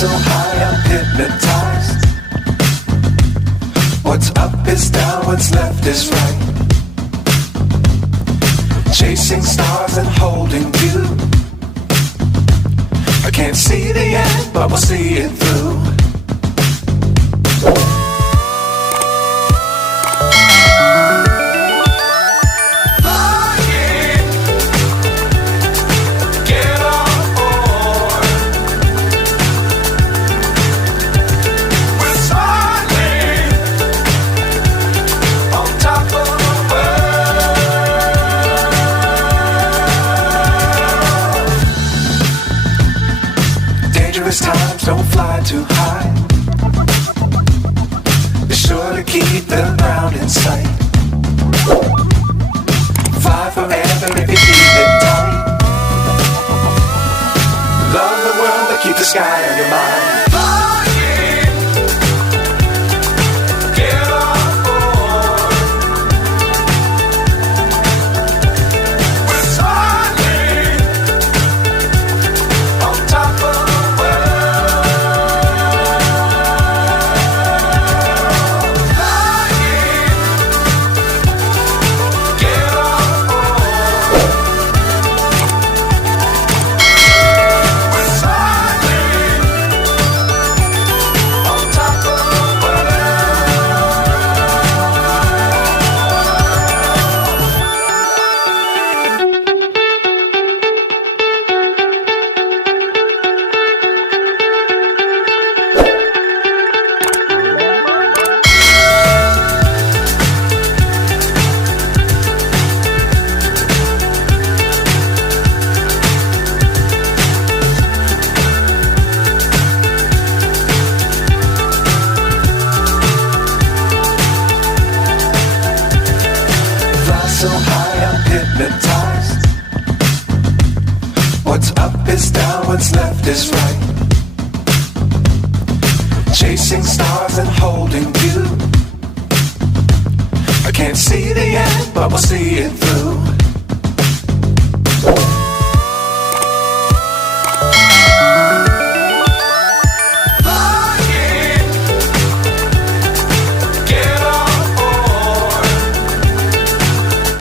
so high I'm hypnotized. What's up is down, what's left is right. Chasing stars and holding you. I can't see the end, but we'll see it through. Times don't fly too high. Be sure to keep the ground in sight. Fly forever if you keep it tight. Love the world but keep the sky on your mind. So high I'm hypnotized. What's up is down, what's left is right. Chasing stars and holding you. I can't see the end, but we'll see it through.